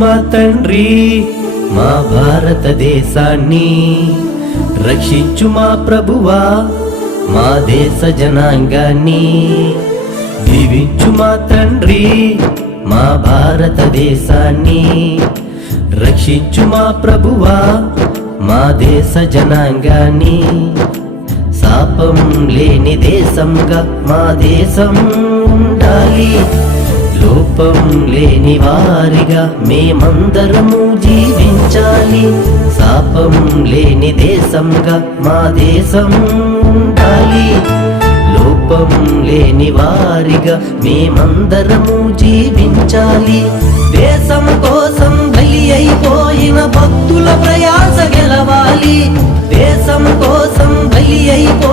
మా తండ్రి మా భారతదేశాన్ని, రక్షించు మా ప్రభువా మా దేశ జనాంగాన్ని. దీవించు మా తండ్రి మా భారతదేశాన్ని, రక్షించు మా ప్రభువా మా దేశ జనాంగాన్ని. శాపం లేని దేశంగా మా దేశం ఉండాలి, లోపం లేని వారిగా మేమందరము జీవించాలి. శాపం లేని దేశంగా మా దేశం ఉండాలి, లోపం లేని వారిగా మేమందరము జీవించాలి. దేశం కోసం బలి అయిపోయిన భక్తుల ప్రయాస గెలవాలి, దేశం కోసం బలి అయిపో